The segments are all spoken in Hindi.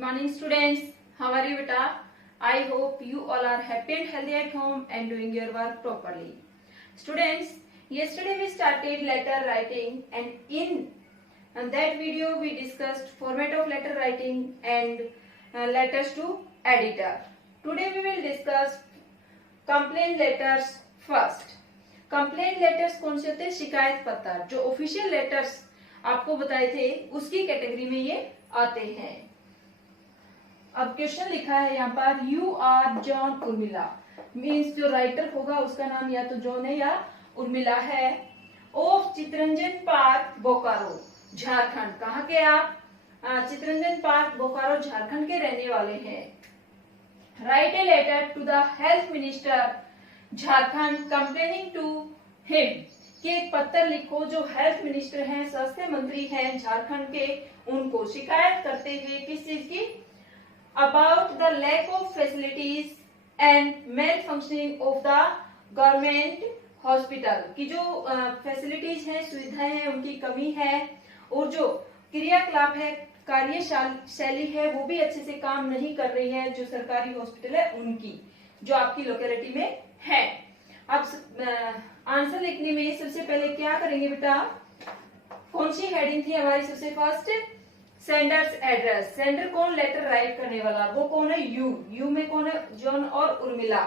morning students. How are you beta? I hope you all are happy and healthy at home and doing your work properly. Students, yesterday we started letter writing and in that video we discussed format of letter writing and letters to editor. Today we will discuss complaint letters first. Complaint letters कौन से होते हैं? शिकायत पत्र, जो ऑफिशियल लेटर्स आपको बताए थे उसकी कैटेगरी में ये आते हैं। अब क्वेश्चन लिखा है यहाँ पर, you are John Urmila, means जो राइटर होगा उसका नाम या तो जॉन है या उर्मिला है। Of Chittaranjan park Bokaro, Jharkhand. कहाँ के आप? चितरंजन पार्क बोकारो झारखंड के रहने वाले हैं। Write a letter to the health minister Jharkhand complaining to him, कि एक पत्र लिखो जो हेल्थ मिनिस्टर हैं, स्वास्थ्य मंत्री हैं झारखंड के, उनको शिकायत करते हुए किस चीज की? About the lack of facilities and malfunctioning of the government hospital, की जो फैसिलिटीज हैं, सुविधाएं हैं, उनकी कमी है, और जो क्रियाकलाप है, कार्यशैली है, वो भी अच्छे से काम नहीं कर रही है जो सरकारी हॉस्पिटल है उनकी, जो आपकी लोकेलिटी में है। अब आंसर लिखने में सबसे पहले क्या करेंगे बेटा? कौन सी हेडिंग थी हमारी? सबसे फर्स्ट सेंडर्स एड्रेस। सेंडर कौन? लेटर राइट करने वाला, वो कौन है? यू में कौन है? जॉन और उर्मिला।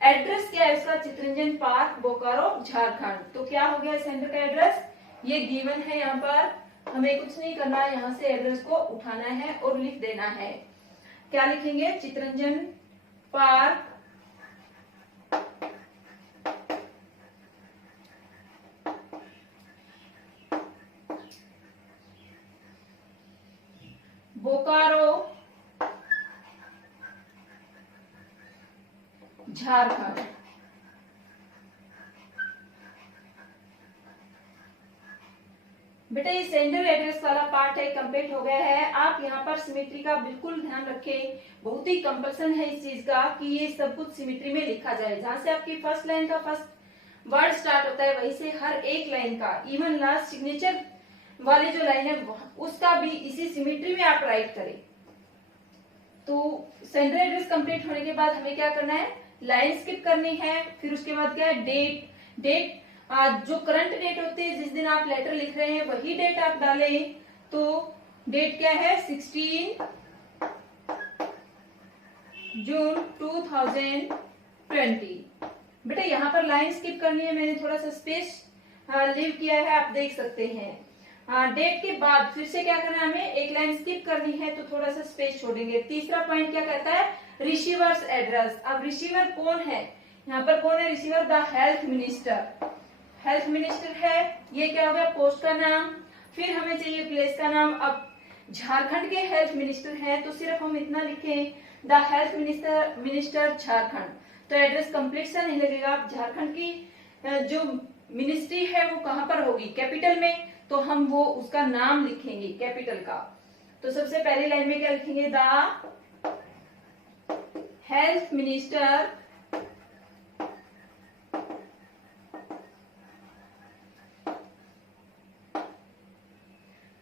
एड्रेस क्या है उसका? चितरंजन पार्क बोकारो झारखंड। तो क्या हो गया सेंडर का एड्रेस? ये गिवन है, यहाँ पर हमें कुछ नहीं करना है, यहाँ से एड्रेस को उठाना है और लिख देना है। क्या लिखेंगे? चितरंजन पार्क बोकारो झारखंड। बेटा ये सेंडर एड्रेस वाला पार्ट है, कंप्लीट हो गया है। आप यहाँ पर सिमेट्री का बिल्कुल ध्यान रखें, बहुत ही कंपल्सन है इस चीज का कि ये सब कुछ सिमेट्री में लिखा जाए। जहां से आपकी फर्स्ट लाइन का फर्स्ट वर्ड स्टार्ट होता है वहीं से हर एक लाइन का, इवन लास्ट सिग्नेचर वाली जो लाइन है उसका भी इसी सिमेट्री में आप राइट करें। तो सेंडर एड्रेस कंप्लीट होने के बाद हमें क्या करना है? लाइन स्किप करनी है। फिर उसके बाद क्या है? डेट जो करंट डेट होती है, जिस दिन आप लेटर लिख रहे हैं वही डेट आप डालें। तो डेट क्या है? 16 जून 2020। बेटा यहाँ पर लाइन स्किप करनी है, मैंने थोड़ा सा स्पेस लीव किया है, आप देख सकते हैं। डेट के बाद फिर से क्या करना है? हमें एक लाइन स्किप करनी है, तो थोड़ा सा स्पेस छोड़ेंगे। तीसरा पॉइंट क्या कहता है? Receiver's address. अब रिसीवर कौन है? यहाँ पर कौन है receiver? The health minister. Health minister है, ये क्या हो गया? पोस्ट का नाम। फिर हमें चाहिए प्लेस का नाम। अब झारखंड के हेल्थ मिनिस्टर हैं तो सिर्फ हम इतना लिखें, द हेल्थ मिनिस्टर झारखंड। तो एड्रेस कंप्लीट सा नहीं लगेगा। झारखंड की जो मिनिस्ट्री है वो कहाँ पर होगी? कैपिटल में, तो हम वो उसका नाम लिखेंगे कैपिटल का। तो सबसे पहली लाइन में क्या लिखेंगे? द हेल्थ मिनिस्टर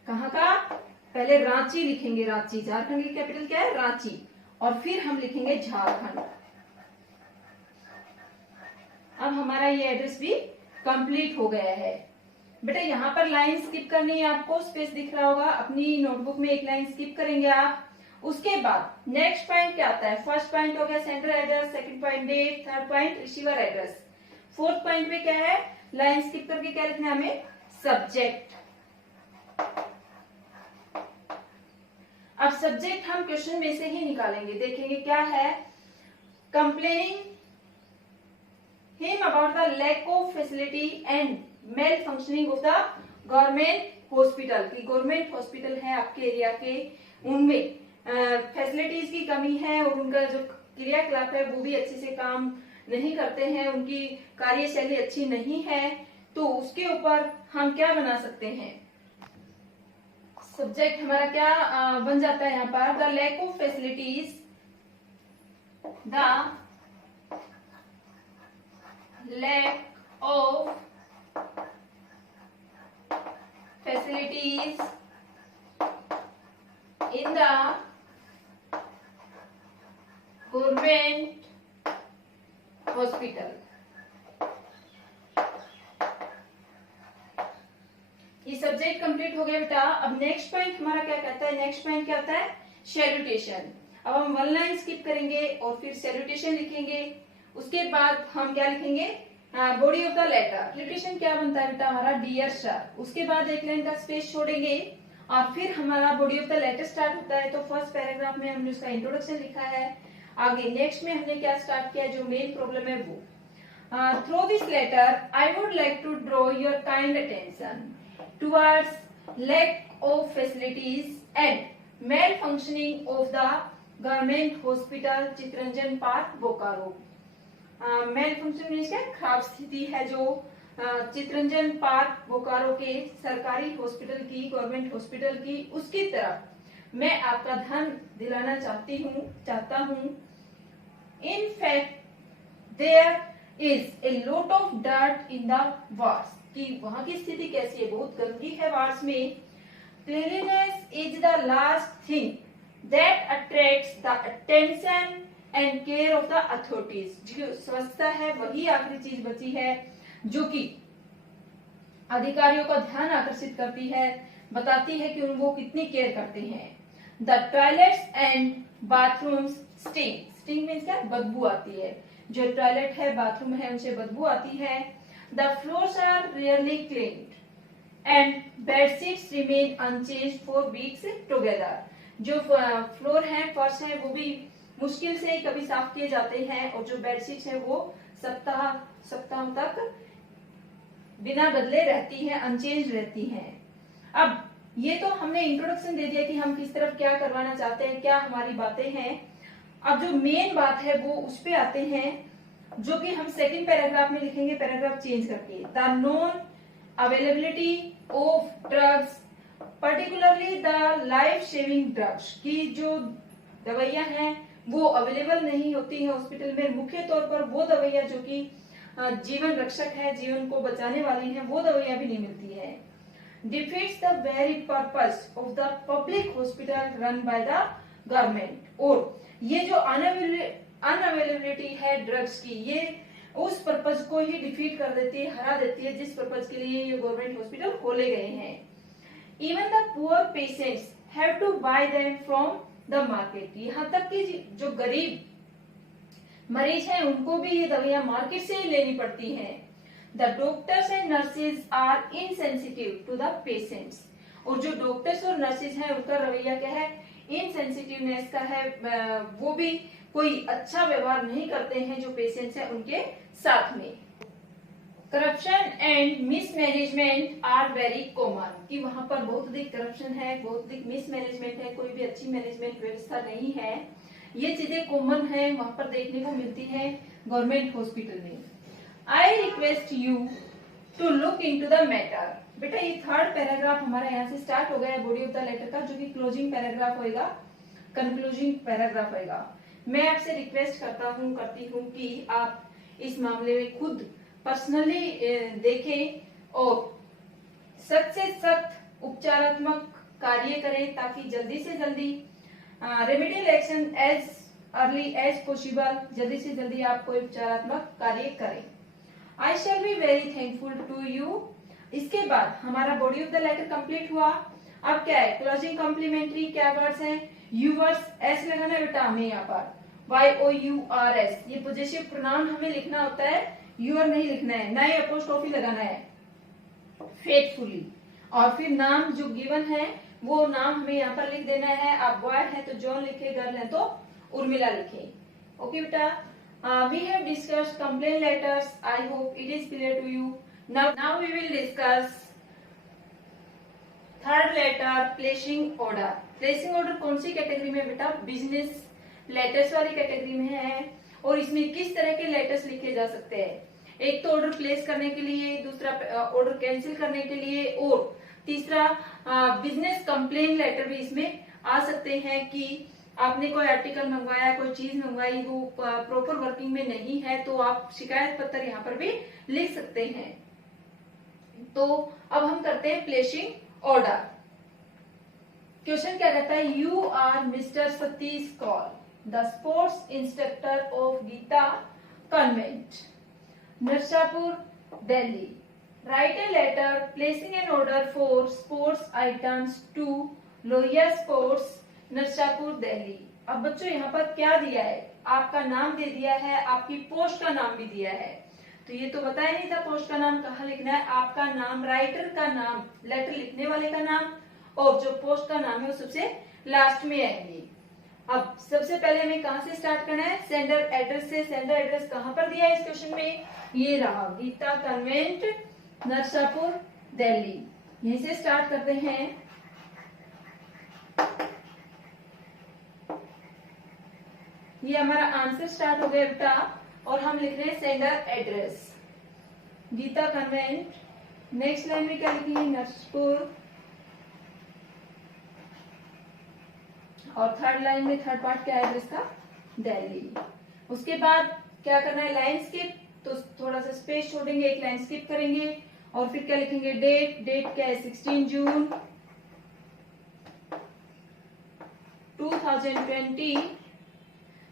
कहाँ का? पहले रांची लिखेंगे, रांची। झारखंड की कैपिटल क्या है? रांची। और फिर हम लिखेंगे झारखंड। अब हमारा ये एड्रेस भी कंप्लीट हो गया है। बेटा यहाँ पर लाइन स्किप करनी है आपको, स्पेस दिख रहा होगा, अपनी नोटबुक में एक लाइन स्किप करेंगे आप। उसके बाद नेक्स्ट पॉइंट क्या आता है? फर्स्ट पॉइंट हो गया centre address, second point date, third point receiver address. Fourth point में क्या है? लाइन स्किप करके क्या लिखना है हमें? सब्जेक्ट। अब सब्जेक्ट हम क्वेश्चन में से ही निकालेंगे, देखेंगे क्या है। Complaining him about the lack of facility and malfunctioning of the government hospital, की गवर्नमेंट हॉस्पिटल है आपके एरिया के, उनमें फैसिलिटीज की कमी है और उनका जो क्रियाकलाप है वो भी अच्छे से काम नहीं करते हैं, उनकी कार्यशैली अच्छी नहीं है। तो उसके ऊपर हम क्या बना सकते हैं? सब्जेक्ट हमारा क्या बन जाता है यहाँ पर? The lack of facilities, the lack of facilities in the government hospital. ये सब्जेक्ट कंप्लीट हो गया बेटा। अब नेक्स्ट पॉइंट हमारा क्या कहता है? नेक्स्ट पॉइंट क्या होता है? सैल्यूटेशन। अब हम वन लाइन स्किप करेंगे और फिर सैल्यूटेशन लिखेंगे। उसके बाद हम क्या लिखेंगे? Body of the letter. Salutation क्या बनता है बेटा? हमारा डियर सर। उसके बाद एक लाइन का स्पेस छोड़ेंगे और फिर हमारा body of the letter start होता है। तो फर्स्ट पैराग्राफ में हमने उसका इंट्रोडक्शन लिखा है। आगे नेक्स्ट में हमने क्या स्टार्ट किया? जो मेन प्रॉब्लम है वो। Through this letter I would like to draw your kind attention towards lack of facilities and malfunctioning of the government hospital Chittaranjan park Bokaro. malfunction means क्या? खराब स्थिति है जो चितरंजन पार्क बोकारो के सरकारी हॉस्पिटल की, गवर्नमेंट हॉस्पिटल की, उसकी तरफ मैं आपका ध्यान दिलाना चाहता हूँ। In fact there is a lot of dirt in the wards, कि वहां की स्थिति कैसी है? बहुत गंदगी है वार्ड्स में। Cleanliness is the last thing that attracts the attention and care of the authorities. जो स्वच्छता है वही आखिरी चीज बची है जो कि अधिकारियों का ध्यान आकर्षित करती है, बताती है कि वो कितनी केयर करते हैं। The toilets and bathrooms stink means क्या? बदबू आती है। जो टॉयलेट है, बाथरूम है, उनसे बदबू आती है। The floors are rarely cleaned and bed sheets remain unchanged for weeks together. जो फ्लोर है, फर्श है, वो भी मुश्किल से कभी साफ किए जाते हैं और जो बेडशीट है वो सप्ताह तक बिना बदले रहती है, अनचेंज रहती हैं। अब ये तो हमने इंट्रोडक्शन दे दिया कि हम किस तरफ क्या करवाना चाहते हैं, क्या हमारी बातें हैं। अब जो मेन बात है वो उस पे आते हैं जो कि हम सेकंड पैराग्राफ में लिखेंगे, पैराग्राफ चेंज करके। The non availability of drugs particularly the life saving drugs, की जो दवाइयां हैं वो अवेलेबल नहीं होती है हॉस्पिटल में। मुख्य तौर पर वो दवाइयां जो कि जीवन रक्षक है, जीवन को बचाने वाली हैं, वो दवाइयां भी नहीं मिलती है। Defeats the very purpose of the public hospital run by the government. और ये जो अनअवेलेबिलिटी है ड्रग्स की, ये उस पर्पज को ही डिफीट कर देती है, हरा देती है जिस पर्पज के लिए ये गवर्नमेंट हॉस्पिटल खोले गए हैं। Even the poor patients have to buy them from the market. यहाँ तक कि जो गरीब मरीज हैं उनको भी ये दवाइयां मार्केट से ही लेनी पड़ती हैं। The doctors and nurses are insensitive to the patients. और जो डॉक्टर्स और नर्सेज हैं उनका रवैया क्या है? इनसेंसिटिवनेस का है। वो भी कोई अच्छा व्यवहार नहीं करते हैं जो पेशेंट्स हैं उनके साथ में। Corruption and mismanagement are very common, कि वहां पर बहुत अधिक करप्शन है, बहुत अधिक मिसमैनेजमेंट है, कोई भी अच्छी मैनेजमेंट व्यवस्था नहीं है। ये चीजें कॉमन है, वहां पर देखने को मिलती है गवर्नमेंट हॉस्पिटल में। I request you to look into the matter. बेटा ये थर्ड पैराग्राफ हमारा यहाँ से स्टार्ट हो गया बॉडी ऑफ द लेटर का, जो कि क्लोजिंग पैराग्राफ होएगा, कंक्लूजिंग पैराग्राफ होएगा। मैं आपसे रिक्वेस्ट करती हूँ कि आप इस मामले में खुद पर्सनली देखें और सख्त से सख्त उपचारात्मक कार्य करें ताकि जल्दी से जल्दी remedial action as early as possible, जल्दी से जल्दी आप कोई उपचारात्मक कार्य करें। I shall be very thankful to you. इसके बाद हमारा body of the letter complete हुआ। अब क्या है? क्लोजिंग कॉम्प्लीमेंट्री क्या वर्ड्स हैं? यूवर्स, एस लगाना है बेटा हमें यहाँ पर, YOURS। ये पोजेसिव प्रोनाउन हमें लिखना होता है, यूर नहीं लिखना है, ना ही अपोस्ट्रोफी लगाना है। फेथफुली, और फिर नाम जो गिवन है वो नाम हमें यहाँ पर लिख देना है। आप बॉय है तो जॉन लिखे, गर्ल है तो उर्मिला लिखे। ओके बेटा, we have discussed complain letters. I hope it is clear to you. Now we will discuss third letter, placing order. Placing order कौन सी कैटेगरी में बेटा? बिजनेस लेटर्स वाली कैटेगरी में है। और इसमें किस तरह के लेटर्स लिखे जा सकते हैं? एक तो ऑर्डर प्लेस करने के लिए, दूसरा ऑर्डर कैंसिल करने के लिए, और तीसरा बिजनेस कंप्लेन लेटर भी इसमें आ सकते हैं कि आपने कोई आर्टिकल मंगवाया, कोई चीज मंगवाई, वो प्रॉपर वर्किंग में नहीं है, तो आप शिकायत पत्र यहाँ पर भी लिख सकते हैं। तो अब हम करते हैं प्लेसिंग ऑर्डर। क्वेश्चन क्या कहता है? You are mister Satish Kaul. The sports instructor of Geeta convent, Narsapur, Delhi. Write a letter placing an order for sports items to Lohia sports, Narsapur, Delhi. अब बच्चों यहाँ पर क्या दिया है, आपका नाम दे दिया है, आपकी पोस्ट का नाम भी दिया है. तो ये तो बताया नहीं था पोस्ट का नाम कहाँ लिखना है. आपका नाम, राइटर का नाम, लेटर लिखने वाले का नाम, और जो पोस्ट का नाम है वो सबसे लास्ट में आएंगे. अब सबसे पहले हमें कहाँ से स्टार्ट करना है, सेंडर एड्रेस से. सेंडर एड्रेस कहाँ पर दिया है इस क्वेश्चन में, ये रहा, गीता कॉन्वेंट, नरसापुर, दिल्ली. यहीं से स्टार्ट करते हैं. ये हमारा आंसर स्टार्ट हो गया बेटा, और हम लिख रहे हैं sender address Geeta convent. Next line में क्या लिखेंगे, नरसापुर, और थर्ड लाइन में थर्ड पार्ट क्या है एड्रेस का, दिल्ली. उसके बाद क्या करना है, लाइन स्किप, तो थोड़ा सा स्पेस छोड़ेंगे, एक लाइन स्किप करेंगे, और फिर क्या लिखेंगे, डेट. डेट क्या है, 16 जून 2020.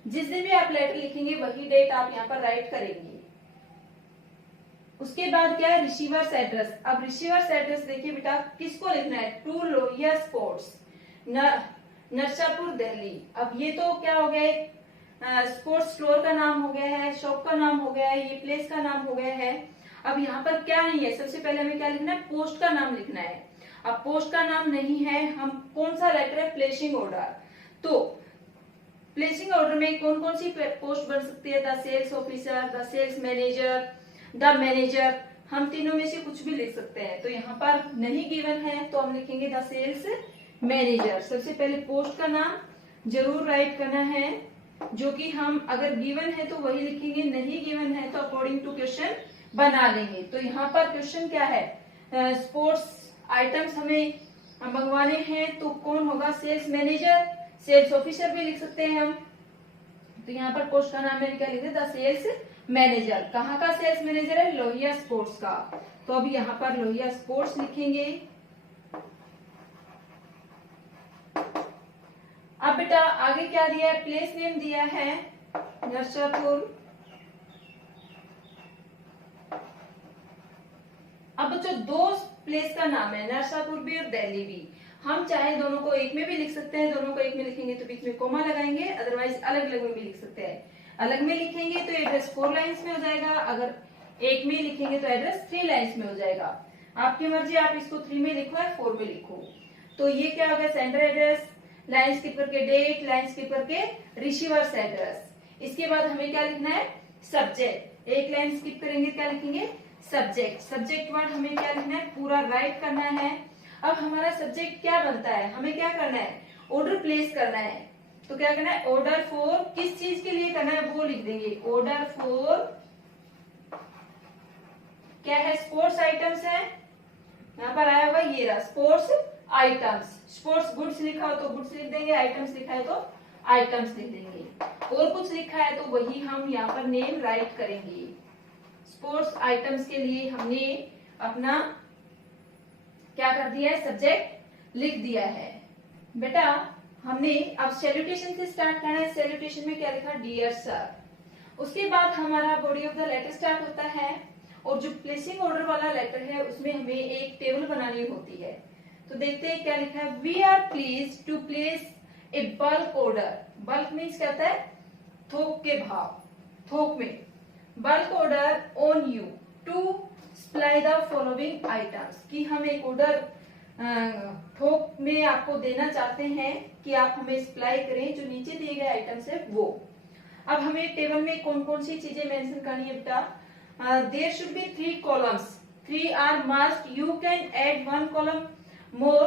जिस दिन भी आप लेटर लिखेंगे वही डेट आप यहाँ पर राइट करेंगे. उसके बाद क्या है, रिसीवर्स एड्रेस. अब रिसीवर्स एड्रेस देखिए बेटा, किसको लिखना है, टू लोहिया स्पोर्ट्स, नरसापुर, दिल्ली. अब ये तो क्या हो गया, स्पोर्ट्स स्टोर का नाम हो गया है, शॉप का नाम हो गया है, ये प्लेस का नाम हो गया है. अब यहाँ पर क्या नहीं है, सबसे पहले हमें क्या लिखना है, पोस्ट का नाम लिखना है. अब पोस्ट का नाम नहीं है, हम कौन सा लेटर है, प्लेसिंग ऑर्डर. तो प्लेसिंग ऑर्डर में कौन कौन सी पोस्ट बन सकती है, the sales officer, the sales manager, the manager. हम तीनों में से कुछ भी लिख सकते हैं. तो यहाँ पर नहीं गिवन है तो हम लिखेंगे द सेल्स मैनेजर. सबसे पहले पोस्ट का नाम जरूर राइट करना है, जो कि हम अगर गिवन है तो वही लिखेंगे, नहीं गिवन है तो अकॉर्डिंग टू क्वेश्चन बना लेंगे. तो यहाँ पर क्वेश्चन क्या है, स्पोर्ट्स आइटम्स हमें मंगवाने हैं, तो कौन होगा, सेल्स मैनेजर. सेल्स ऑफिसर भी लिख सकते हैं हम. तो यहाँ पर पोस्ट का नाम मैंने क्या लिखा, द सेल्स मैनेजर. कहाँ का सेल्स मैनेजर है, लोहिया स्पोर्ट्स का. तो अभी यहाँ पर लोहिया स्पोर्ट्स लिखेंगे. अब बेटा आगे क्या दिया है, प्लेस नेम दिया है नरसापुर. अब बच्चों दो प्लेस का नाम है, नरसापुर भी और दिल्ली भी. हम चाहे दोनों को एक में भी लिख सकते हैं, दोनों को एक में लिखेंगे तो बीच में कोमा लगाएंगे, अदरवाइज अलग अलग में भी लिख सकते हैं. अलग में लिखेंगे तो एड्रेस 4 लाइंस में हो जाएगा, अगर एक में लिखेंगे तो एड्रेस 3 लाइंस में हो जाएगा. आपकी मर्जी, आप इसको 3 में लिखो या 4 में लिखो. तो ये क्या हो गया, सेंडर एड्रेस, लाइन स्किप करके डेट, लाइन स्किप करके रिसीवर्स एड्रेस. इसके बाद हमें क्या लिखना है, सब्जेक्ट. एक लाइन स्किप करेंगे, क्या लिखेंगे, सब्जेक्ट. सब्जेक्ट वर्ड हमें क्या लिखना है, पूरा राइट करना है. अब हमारा सब्जेक्ट क्या बनता है, हमें क्या करना है, ऑर्डर प्लेस करना है. तो क्या करना है, ऑर्डर फॉर, किस चीज के लिए करना है वो लिख देंगे. ऑर्डर फॉर क्या है, स्पोर्ट्स आइटम्स है, यहाँ पर आया होगा, ये रहा स्पोर्ट्स आइटम्स. स्पोर्ट्स गुड्स लिखा हो तो गुड्स लिख देंगे, आइटम्स लिखा है तो आइटम्स लिख देंगे. और कुछ लिखा है तो वही हम यहाँ पर नेम राइट करेंगे. स्पोर्ट्स आइटम्स के लिए हमने अपना क्या कर दिया है, सब्जेक्ट लिख दिया है. बेटा हमने अब सैल्यूटेशन से स्टार्ट करना है. सैल्यूटेशन में क्या लिखा, डियर सर. उसके बाद हमारा body of the letter start होता है, और जो प्लेसिंग ऑर्डर वाला लेटर है उसमें हमें एक टेबल बनानी होती है. तो देखते हैं क्या लिखा है, we are please to place a bulk order. Bulk means क्या होता है, थोक के भाव, थोक में. Bulk order on you to supply the following items, कि हम एक ऑर्डर थोक में आपको देना चाहते हैं कि आप हमें सप्लाई करें जो नीचे दिए गए आइटम्स है वो. अब हमें टेबल में कौन कौन सी चीजें मेंशन करनी है बेटा, there should be 3 columns. 3 are must. You can add 1 column more,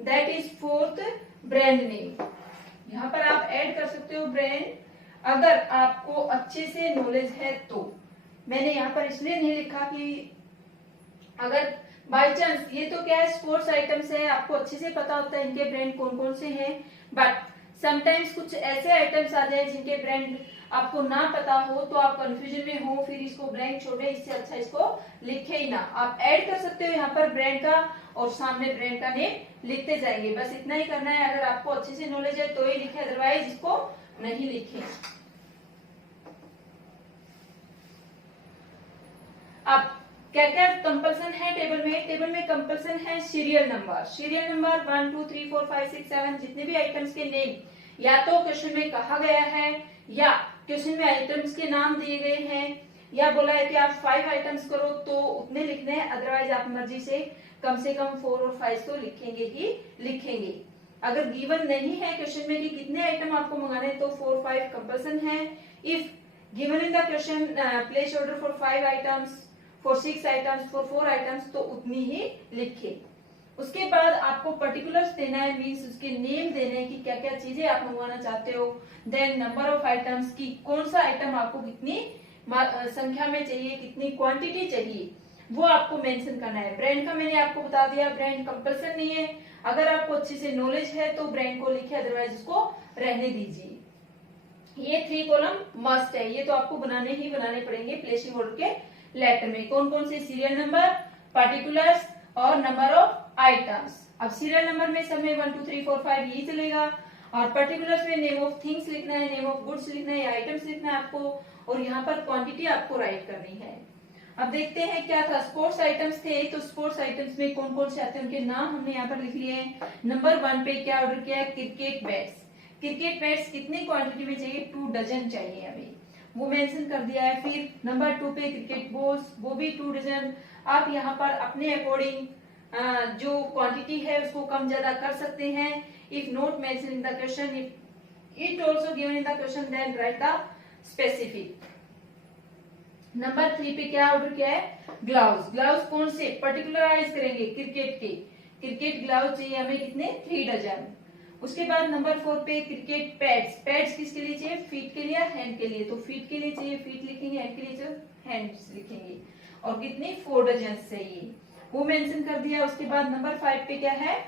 that is 4th brand name. यहाँ पर आप ऐड कर सकते हो ब्रांड, अगर आपको अच्छे से नॉलेज है तो. मैंने यहाँ पर इसलिए नहीं लिखा कि अगर बाय चांस, ये तो क्या है, स्पोर्ट्स आइटम्स है, आपको अच्छे से पता होता है इनके ब्रांड कौन कौन से हैं. बट समटाइम्स कुछ ऐसे आइटम्स आ जाए जिनके ब्रांड आपको ना पता हो तो आप कंफ्यूजन में हो, फिर इसको ब्लैंक छोड़े, इससे अच्छा इसको लिखे ही ना. आप ऐड कर सकते हो यहाँ पर ब्रांड का, और सामने ब्रांड का नेम लिखते जाएंगे. बस इतना ही करना है. अगर आपको अच्छे से नॉलेज है तो ही लिखे, अदरवाइज इसको नहीं लिखें। अब क्या क्या कंपल्सन है टेबल में कंपल्सन है सीरियल नंबर 1 2 3 4 5 6 7 जितने भी आइटम्स के नेम या तो क्वेश्चन में कहा गया है या क्वेश्चन में आइटम्स के नाम दिए गए हैं या बोला है कि आप 5 आइटम्स करो तो उतने लिखने हैं, अदरवाइज आप मर्जी से कम 4 और 5 तो लिखेंगे ही लिखेंगे। अगर गिवन नहीं है क्वेश्चन में कि कितने आइटम आपको मंगाने तो 4 5 कंपल्सन है। If given in the question place order for 5 items for 6 items for 4 items तो उतनी ही लिखे। उसके बाद आपको पर्टिकुलर्स देना है, मींस उसके नेम देने हैं कि क्या क्या चीजें आप मंगवाना चाहते हो, देन नंबर ऑफ आइटम्स की कौन सा आइटम आपको कितनी संख्या में चाहिए, कितनी क्वांटिटी चाहिए वो आपको मेंशन करना है। ब्रांड का मैंने आपको बता दिया, ब्रांड कंपल्सन नहीं है, अगर आपको अच्छे से नॉलेज है तो ब्रांड को लिखे, अदरवाइज उसको रहने दीजिए। ये 3 कॉलम मस्ट है, ये तो आपको बनाने ही बनाने पड़ेंगे प्लेसिंग ऑर्डर के लेटर में। कौन कौन से सीरियल नंबर, पर्टिकुलर्स और नंबर ऑफ आइटम्स। अब सीरियल नंबर में सब में 1 2 3 4 5 यही चलेगा और पर्टिकुलर्स में नेम ऑफ थिंग्स लिखना है, नेम ऑफ गुड्स लिखना है या आइटम्स लिखना है आपको, और यहाँ पर क्वांटिटी आपको राइट करनी है। अब देखते हैं क्या था, स्पोर्ट्स आइटम्स थे, तो स्पोर्ट्स आइटम्स में कौन कौन से आते हैं उनके नाम हमने यहाँ पर लिख लिए हैं। नंबर 1 पे क्या ऑर्डर किया है, क्रिकेट बैट्स। क्रिकेट बैट्स कितनी क्वांटिटी में चाहिए, 2 डजन चाहिए हमें, वो मेंशन कर दिया है। फिर नंबर 2 पे क्रिकेट बॉल्स, वो भी 2 डजन। आप यहाँ पर अपने अकॉर्डिंग जो क्वांटिटी है उसको कम ज्यादा कर सकते हैं। If not mention in the question, if it also given in the question then write the specific. Number 3 पे क्या ऑर्डर किया है, ग्लव्स। ग्लव्स कौन से पर्टिकुलराइज करेंगे, क्रिकेट के, क्रिकेट ग्लव्स चाहिए हमें कितने, 3 डजन। उसके बाद नंबर 4 पे क्रिकेट पैड्स। पैड्स किसके लिए चाहिए, फीट के लिए, हैंड के लिए, तो फीट के लिए चाहिए फीट लिखेंगे, हैंड के लिए जो हैंड्स लिखेंगे, और कितने 4 डजन चाहिए वो मेंशन कर दिया। उसके बाद नंबर 5 पे क्या है,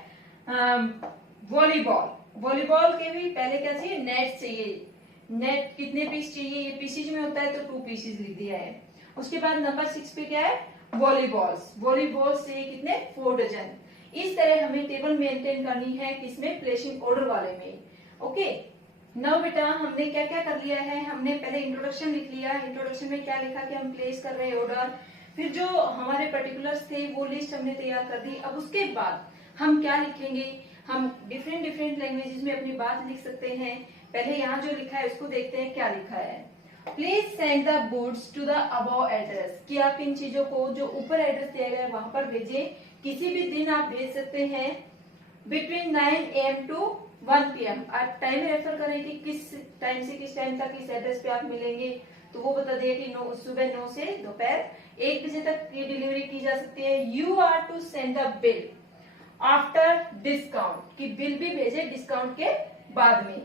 वॉलीबॉल। वॉलीबॉल के भी पहले क्या चाहिए, नेट चाहिए, नेट कितने पीस चाहिए, ये पीसेज में होता है तो 2 पीसेज लिख दिया है। उसके बाद नंबर 6 पे क्या है, वॉलीबॉल्स। वॉलीबॉल्स चाहिए कितने, 4 डजन। इस तरह हमें टेबल मेंटेन करनी है किसमें, प्लेसिंग ऑर्डर वाले में। ओके, नाउ बेटा हमने क्या क्या कर लिया है, हमने पहले इंट्रोडक्शन लिख लिया। इंट्रोडक्शन में क्या लिखा कि हम प्लेस कर रहे हैं ऑर्डर, फिर जो हमारे पर्टिकुलर्स थे वो लिस्ट हमने तैयार कर दी। अब उसके बाद हम क्या लिखेंगे, हम डिफरेंट डिफरेंट लैंग्वेजेस में अपनी बात लिख सकते हैं। पहले यहाँ जो लिखा है उसको देखते हैं क्या लिखा है। Please send the goods to the above address, कि आप इन चीजों को जो ऊपर एड्रेस दिया गया है वहां पर भेजें। किसी भी दिन आप भेज सकते हैं बिटवीन 9 AM टू 1 PM। आप टाइम रेफर करें कि किस टाइम से किस टाइम तक इस एड्रेस पे आप मिलेंगे, तो वो बता दिया कि सुबह 9 से दोपहर 1 बजे तक ये डिलीवरी की जा सकती है। You are to send the bill after discount, कि बिल भी भेजे डिस्काउंट के बाद में।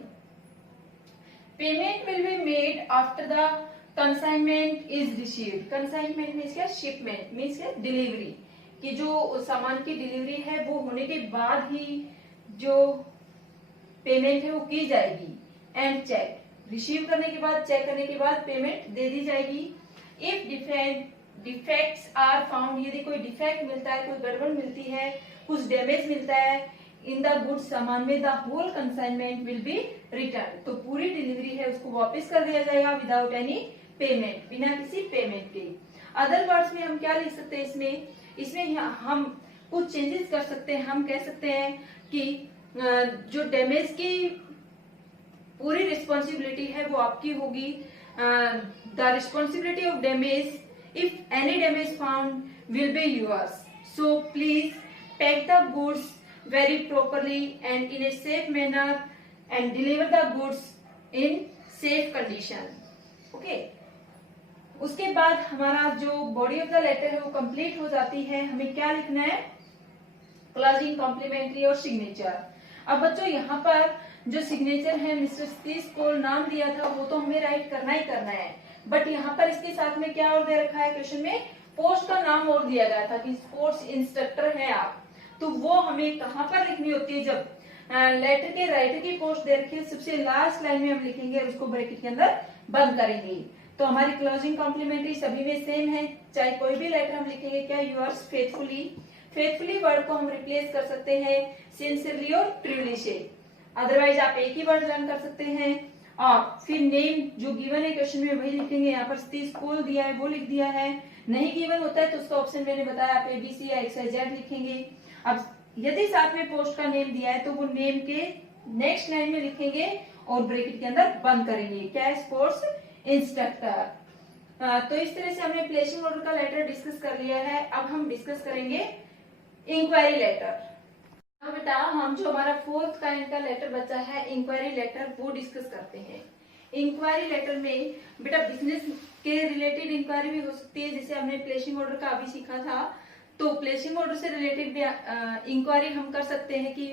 Payment will be made after the consignment is received. Consignment means क्या, शिपमेंट मीन्स क्या, डिलीवरी, कि जो सामान की डिलीवरी है वो होने के बाद ही जो पेमेंट है वो की जाएगी। एंड चेक, रिसीव करने के बाद, चेक करने के बाद पेमेंट दे दी जाएगी। इफ डिफेक्ट्स आर फाउंड, यदि कोई डिफेक्ट मिलता है, कोई गड़बड़ मिलती है, कुछ डैमेज मिलता है इन द गुड्स, सामान में, the whole consignment will be return, तो पूरी डिलीवरी है उसको वापस कर दिया जाएगा विदाउट एनी पेमेंट, बिना किसी पेमेंट के। अदर वर्ड्स में हम क्या लिख सकते हैं, इसमें हम कुछ चेंजेस कर सकते हैं। हम कह सकते हैं कि जो डैमेज की पूरी रिस्पॉन्सिबिलिटी है वो आपकी होगी। The responsibility of damage, if any damage found, will be yours. So please pack the goods very properly and in a safe manner and deliver the goods in safe condition. Okay. उसके बाद हमारा जो बॉडी ऑफ द लेटर है वो कंप्लीट हो जाती है। हमें क्या लिखना है, क्लोजिंग, कॉम्प्लीमेंट्री और सिग्नेचर। अब बच्चों यहाँ पर जो सिग्नेचर है मिस्टर सतीश को नाम दिया था वो तो हमें राइट करना ही करना है, बट यहाँ पर इसके साथ में क्या और दे रखा है, क्वेश्चन में पोस्ट का नाम और दिया गया था कि स्पोर्ट्स इंस्ट्रक्टर है आप, तो वो हमें कहाँ पर लिखनी होती है, जब लेटर के राइटर की पोस्ट दे रखी है सबसे लास्ट लाइन में हम लिखेंगे और उसको ब्रैकेट के अंदर बंद करेंगे। तो हमारी क्लोजिंग कॉम्प्लीमेंट्री सभी में सेम है, चाहे कोई भी लेटर हम लिखेंगे क्या, यूअर्स फेथफुली। फेथफुली वर्ड को हम रिप्लेस कर सकते हैं सिंसियरली और ट्रूली से, अदरवाइज आप एक ही वर्ड लर्न कर सकते हैं। और फिर नेम जो गिवन है क्वेश्चन में वही लिखेंगे। यहाँ पर स्कूल दिया है वो लिख दिया है, नहीं गिवन होता है तो उसका ऑप्शन मैंने बताया आप ABC या XYZ लिखेंगे। अब यदि साथ में पोस्ट का नेम दिया है तो वो नेम के नेक्स्ट लाइन में लिखेंगे और ब्रैकेट के अंदर बंद करेंगे, क्या है, स्पोर्ट्स इंस्ट्रक्टर। तो इस तरह से हमने प्लेसिंग ऑर्डर का लेटर डिस्कस कर लिया है। अब हम डिस्कस करेंगे इंक्वायरी लेटर। अब बेटा हम जो हमारा फोर्थ काइंड का लेटर बचा है इंक्वायरी लेटर वो डिस्कस करते हैं। इंक्वायरी लेटर में बेटा बिजनेस के रिलेटेड इंक्वायरी भी हो सकती है, जैसे हमने प्लेसिंग ऑर्डर का अभी सीखा था। तो प्लेसिंग ऑर्डर से रिलेटेड इंक्वायरी हम कर सकते हैं कि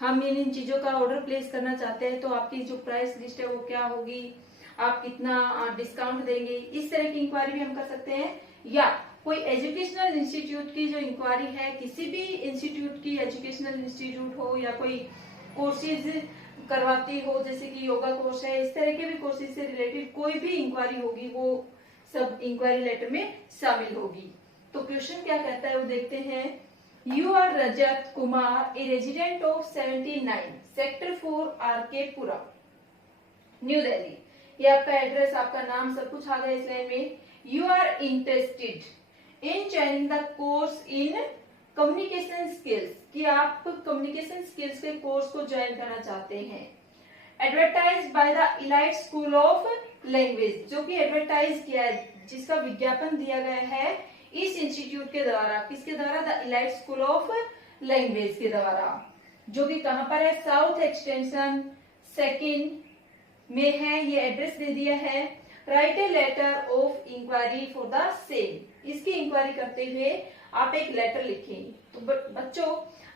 हम इन चीजों का ऑर्डर प्लेस करना चाहते हैं तो आपकी जो प्राइस लिस्ट है वो क्या होगी, आप कितना डिस्काउंट देंगे, इस तरह की इंक्वायरी भी हम कर सकते हैं। या कोई एजुकेशनल इंस्टीट्यूट की जो इंक्वायरी है, किसी भी इंस्टीट्यूट की, एजुकेशनल इंस्टीट्यूट हो या कोई कोर्सेज करवाती हो जैसे कि योगा कोर्स है, इस तरह के भी कोर्सेज से रिलेटेड कोई भी इंक्वायरी होगी वो सब इंक्वायरी लेटर में शामिल होगी। तो क्वेश्चन क्या कहता है वो देखते हैं। You are Rajat Kumar, a resident of 79 sector 4 RK Puram, new Delhi. ये आपका एड्रेस, आपका नाम, सब कुछ आ गया इस लाइन में। You are interested in joining the course in communication skills, कि आप कम्युनिकेशन स्किल्स के कोर्स को ज्वाइन करना चाहते हैं। Advertise by the elite school of language, जो कि एडवर्टाइज किया है, जिसका विज्ञापन दिया गया है इस इंस्टीट्यूट के द्वारा, किसके द्वारा, the elite school of language के द्वारा, जो कि कहां पर है, साउथ एक्सटेंशन 2 में है। ये एड्रेस दे दिया है। Write a letter of inquiry for the same, इसकी इंक्वायरी करते हुए आप एक लेटर लिखें। तो बच्चों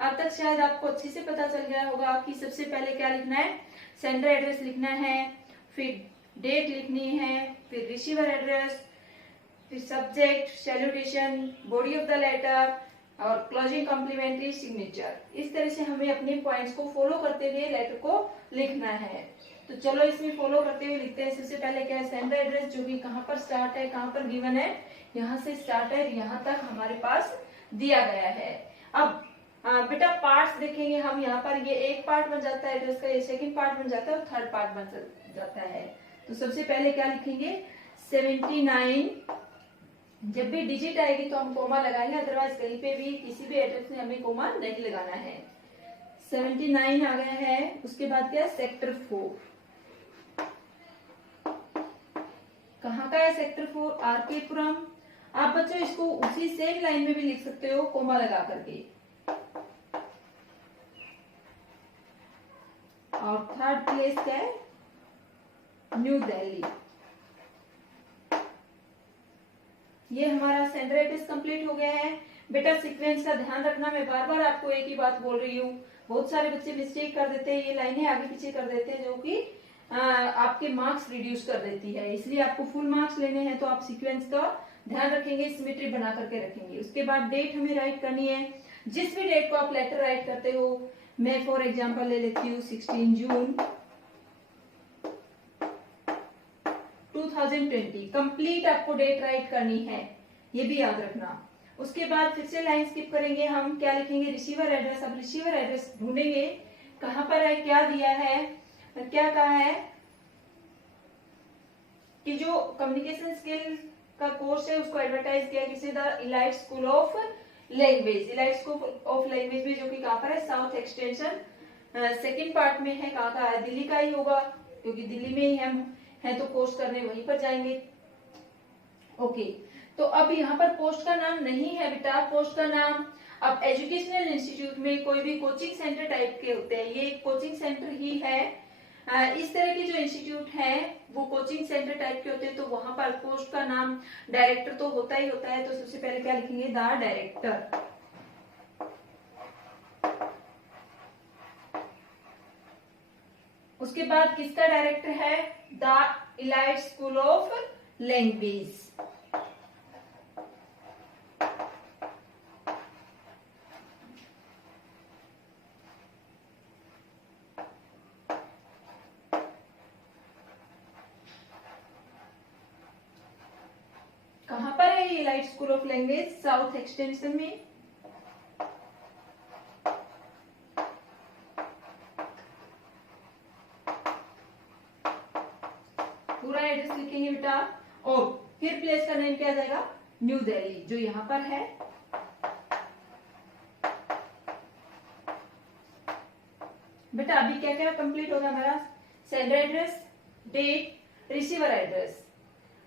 अब तक शायद आपको अच्छे से पता चल गया होगा कि सबसे पहले क्या लिखना है, सेंडर एड्रेस लिखना है, फिर डेट लिखनी है, फिर रिसीवर एड्रेस, फिर subject, salutation, body of the letter और क्लोजिंग कॉम्प्लीमेंट्री सिग्नेचर। इस तरह से हमें अपने पॉइंट्स को फॉलो करते हुए लेटर को लिखना है। तो चलो इसमें फॉलो करते हुए लिखते हैं। सबसे पहले क्या है, सेंडर एड्रेस, जो कि कहां पर स्टार्ट है, कहां पर गिवन है, यहाँ से स्टार्ट है, यहाँ तक हमारे पास दिया गया है। अब बेटा पार्ट्स देखेंगे हम, यहाँ पर ये एक पार्ट बन जाता है एड्रेस का, ये सेकंड पार्ट बन जाता है और थर्ड पार्ट बन जाता है। तो सबसे पहले क्या लिखेंगे, 79, जब भी डिजिट आएगी तो हम कोमा लगाएंगे, अदरवाइज कहीं पे भी किसी भी एड्रेस में हमें कोमा नहीं लगाना है। 79 आ गया है। उसके बाद क्या, सेक्टर 4, कहाँ का है सेक्टर 4, RK पुरम। आप बच्चों इसको उसी सेम लाइन में भी लिख सकते हो कोमा लगा करके। और थर्ड प्लेस क्या है, न्यू दिल्ली। ये हमारा सेंडर एड्रेस कंप्लीट हो गया है। बेटा सीक्वेंस का ध्यान रखना, मैं बार बार आपको एक ही बात बोल रही हूँ, बहुत सारे बच्चे मिस्टेक कर देते हैं, ये लाइनें आगे पीछे कर देते हैं जो कि आपके मार्क्स रिड्यूस कर देती है। इसलिए आपको फुल मार्क्स लेने हैं तो आप सीक्वेंस का ध्यान रखेंगे, सिमेट्री बना करके रखेंगे। उसके बाद डेट हमें राइट करनी है, जिस भी डेट को आप लेटर राइट करते हो। मैं फॉर एग्जांपल ले लेती हूँ 16 जून 2020, कंप्लीट आपको डेट राइट करनी है, ये भी याद रखना। उसके बाद फिर से लाइन स्किप करेंगे, हम क्या लिखेंगे, रिसीवर एड्रेस। अब रिसीवर एड्रेस ढूंढेंगे कहां पर है, क्या दिया है, क्या कहा है कि जो कम्युनिकेशन स्किल का कोर्स है उसको एडवर्टाइज किया किसी, the elite school of language. Elite school of language में जो कि कहां पर है, साउथ एक्सटेंशन 2 पार्ट में है। कहां का है, दिल्ली का ही होगा, क्योंकि दिल्ली में ही हम है तो कोर्स करने वहीं पर जाएंगे। ओके, तो अब यहाँ पर पोस्ट का नाम नहीं है बेटा, पोस्ट का नाम अब एजुकेशनल इंस्टीट्यूट में कोई भी कोचिंग सेंटर टाइप के होते हैं, ये कोचिंग सेंटर ही है। इस तरह के जो इंस्टीट्यूट है वो कोचिंग सेंटर टाइप के होते हैं, तो वहां पर पोस्ट का नाम डायरेक्टर तो होता ही होता है। तो सबसे पहले क्या लिखेंगे, द डायरेक्टर। उसके बाद किसका डायरेक्टर है, the elite school of language. कहां पर है ये elite school of language, south extension में। पूरा एड्रेस लिखेंगे बेटा, और फिर प्लेस का नेम क्या आ जाएगा, न्यू दिल्ली, जो यहाँ पर है। बेटा अभी क्या क्या कंप्लीट होगा हमारा, sender address, date, receiver address.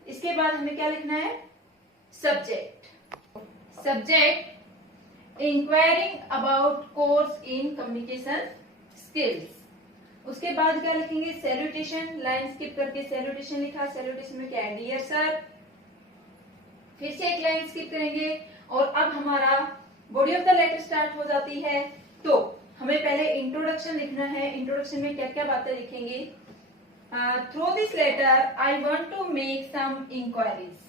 इसके बाद हमें क्या लिखना है, subject inquiring about course in communication skills. उसके बाद क्या लिखेंगे, सैल्यूटेशन, लाइन स्किप करके सैल्यूटेशन लिखा, सैल्यूटेशन में क्या है, डियर सर, फिर से एक लाइन स्किप करेंगे, और अब हमारा body of the letter start हो जाती है। तो हमें पहले इंट्रोडक्शन लिखना है। इंट्रोडक्शन में क्या क्या बातें लिखेंगे, through this letter I want to make some inquiries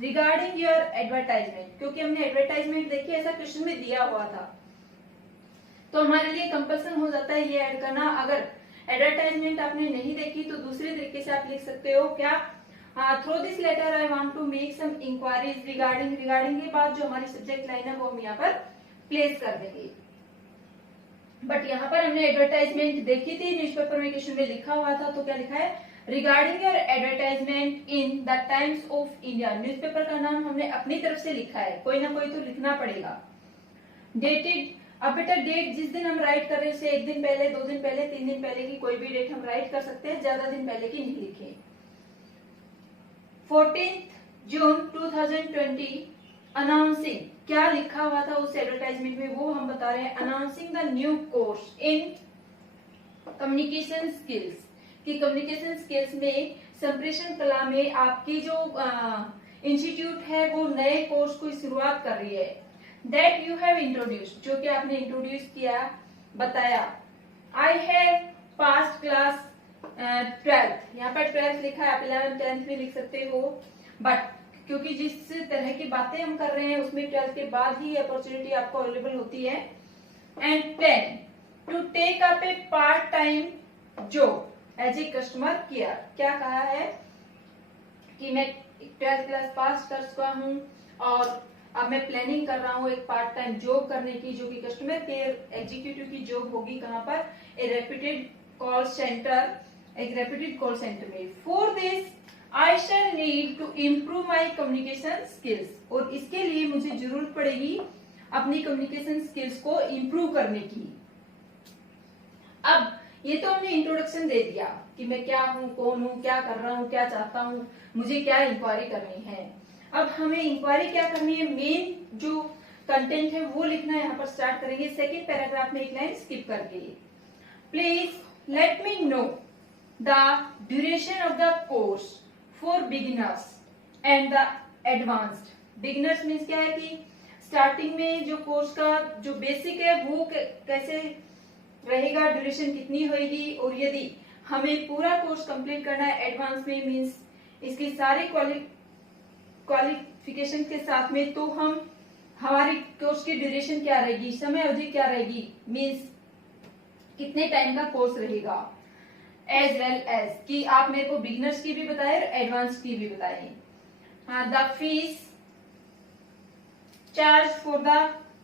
regarding your advertisement, क्योंकि हमने एडवर्टाइजमेंट देखी, ऐसा क्वेश्चन में दिया हुआ था, तो हमारे लिए कंपल्सन हो जाता है ये ऐड करना। अगर एडवर्टाइजमेंट आपने नहीं देखी तो दूसरे तरीके से आप लिख सकते हो, क्या, through this letter I want to make some inquiries regarding, regarding के बाद जो हमारी सब्जेक्ट लाइन है वो हम यहाँ पर प्लेस कर देंगे। बट यहाँ पर हमने एडवर्टाइजमेंट देखी थी, न्यूज़पेपर में क्वेश्चन में लिखा हुआ था, तो क्या लिखा है, regarding your advertisement in the times of India. Newspaper का नाम हमने अपनी तरफ से लिखा है, कोई ना कोई तो लिखना पड़ेगा। डेटेड, अब बेटा डेट जिस दिन हम राइट कर रहे हैं, एक दिन पहले, 2 दिन पहले, 3 दिन पहले की कोई भी डेट हम राइट कर सकते हैं, ज्यादा दिन पहले की नहीं लिखें। 14 जून 2020 अनाउंसिंग, क्या लिखा हुआ था उस एडवर्टाइजमेंट में वो हम बता रहे हैं, announcing the new course in communication skills, कि कम्युनिकेशन स्किल्स में, संप्रेषण कला में आपकी जो इंस्टीट्यूट है वो नए कोर्स की शुरुआत कर रही है। दैट यू हैव इंट्रोड्यूस्ड, जो कि आपने इंट्रोड्यूस किया, बताया। I have past class 12th, यहाँ पर 12th लिखा है, आप 11th 10th में लिख सकते हो, बट क्योंकि जिस तरह की बातें हम कर रहे हैं उसमें 12th के बाद ही अपॉर्चुनिटी आपको अवेलेबल होती है। And 10 to take up a part time job as a customer care, क्या कहा है कि मैं 12th क्लास पास कर चुका हूँ और अब मैं प्लानिंग कर रहा हूँ एक पार्ट टाइम जॉब करने की, जो कि कस्टमर केयर एग्जीक्यूटिव की जॉब होगी, कहाँ पर, ए रेप्यूटेड कॉल सेंटर, एक रेप्यूटेड कॉल सेंटर में। For this I shall need to improve my communication skills, और इसके लिए मुझे जरूरत पड़ेगी अपनी कम्युनिकेशन स्किल्स को इम्प्रूव करने की। अब ये तो हमने इंट्रोडक्शन दे दिया कि मैं क्या हूँ, कौन हूँ, क्या कर रहा हूँ, क्या चाहता हूँ, मुझे क्या इंक्वायरी करनी है। अब हमें इंक्वायरी क्या करनी है, मेन जो कंटेंट है वो लिखना है। यहाँ पर स्टार्ट करेंगे सेकेंड पैराग्राफ में एक लाइन स्किप करके, please let me know the duration of the course for beginners and the advanced. Beginners means क्या है कि स्टार्टिंग में जो कोर्स का जो बेसिक है वो कैसे रहेगा, ड्यूरेशन कितनी होगी, और यदि हमें पूरा कोर्स कंप्लीट करना है एडवांस में, मीन्स इसकी सारी क्वालिफिकेशन के साथ में, तो हम हमारी कोर्स की ड्यूरेशन क्या रहेगी, समय अवधि क्या रहेगी, मीन्स कितने टाइम का कोर्स रहेगा। एज वेल एज कि आप मेरे को बिगिनर्स की भी बताएं और एडवांस की भी बताएं। हाँ, the fees charge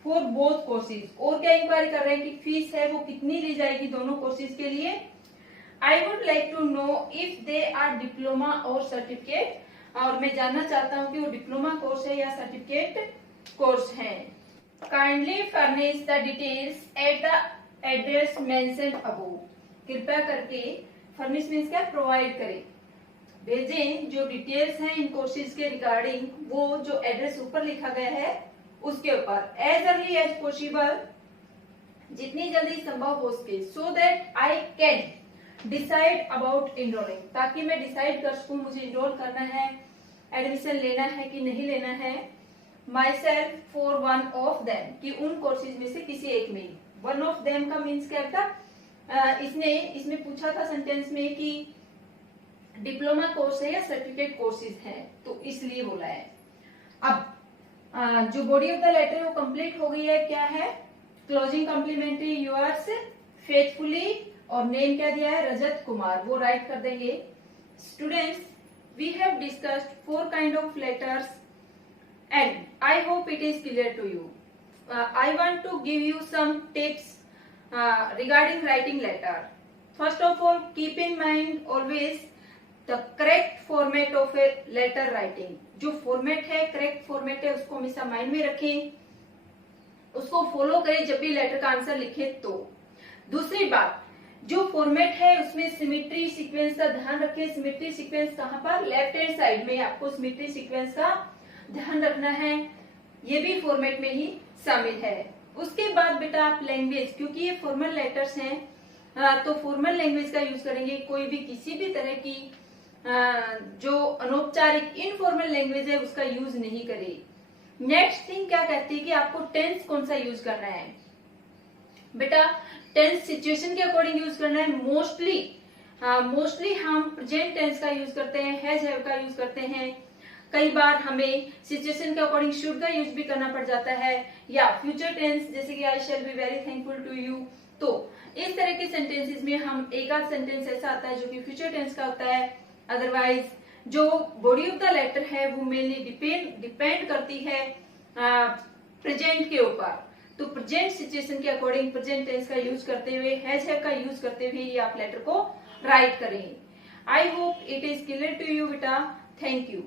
for both courses, और क्या इंक्वायरी कर रहे हैं कि फीस है वो कितनी ली जाएगी दोनों कोर्सेज के लिए। I would like to know if they are diploma और सर्टिफिकेट, और मैं जानना चाहता हूँ कि वो डिप्लोमा कोर्स है या सर्टिफिकेट कोर्स है। Kindly furnish the details at the address mentioned above, कृपया करके, फर्निश मीन्स क्या, प्रोवाइड करें, भेजें जो डिटेल्स हैं इन कोर्सेज के रिगार्डिंग, वो जो एड्रेस ऊपर लिखा गया है उसके ऊपर, एज अर्ली एज पॉसिबल, जितनी जल्दी संभव हो सके, so that I can decide about enrolling, ताकि मैं डिसाइड कर सकूं मुझे इनरोल करना है, एडमिशन लेना है कि नहीं लेना है। My self for one of them, कि उन कोर्सेज में से किसी एक में। वन ऑफ देम का मीन्स क्या था, इसमें पूछा था सेंटेंस में कि डिप्लोमा कोर्स है या सर्टिफिकेट कोर्सेज है, तो इसलिए बोला है। अब जो बॉडी ऑफ द लेटर है वो कंप्लीट हो गई है, क्या है, क्लोजिंग कॉम्प्लीमेंट्री यूअर्स फेथफुली, और नेम क्या दिया है, रजत कुमार, वो राइट कर देंगे। Students, we have discussed 4 kind of letters and I hope it is clear to you. I want to give you some tips regarding writing letter. First of all, keep in mind always the correct format of a letter writing. जो फॉर्मेट है, करेक्ट फॉर्मेट है, उसको हमेशा माइंड में रखें, उसको फॉलो करें जब भी लेटर का आंसर लिखे तो। दूसरी बात, जो फॉर्मेट है उसमें सिमेट्री सीक्वेंस का ध्यान रखें। सिमेट्री सीक्वेंस कहां पर? लेफ्ट हैंड साइड में आपको सिमेट्री सीक्वेंस का ध्यान रखना है, ये भी फॉर्मेट में ही शामिल है। उसके बाद बेटा आप लैंग्वेज, क्योंकि ये फॉर्मल लेटर्स हैं तो फॉर्मल लैंग्वेज का यूज करेंगे। कोई भी किसी भी तरह की जो अनौपचारिक इनफॉर्मल लैंग्वेज है उसका यूज नहीं करे। नेक्स्ट थिंग क्या कहती है कि आपको टेंस कौन सा यूज करना है? बेटा टेंस सिचुएशन के अकॉर्डिंग यूज करना है। मोस्टली हम प्रेजेंट टेंस का यूज करते हैं, हैज हैव का यूज करते हैं। कई बार हमें सिचुएशन के अकॉर्डिंग शुड का यूज भी करना पड़ जाता है, या फ्यूचर टेंस जैसे कि I shall be very thankful to you. तो इस तरह के सेंटेंसेस में हम एक आध सेंटेंस ऐसा आता है जो कि फ्यूचर टेंस का होता है। अदरवाइज जो बॉडी ऑफ द लेटर है वो मेनली डिपेंड करती है प्रेजेंट के ऊपर। तो प्रेजेंट सिचुएशन के अकॉर्डिंग प्रेजेंट टेंस का यूज करते हुए, हैज हैव का यूज करते हुए ये आप लेटर को राइट करें। I hope it is clear to you बेटा। Thank you.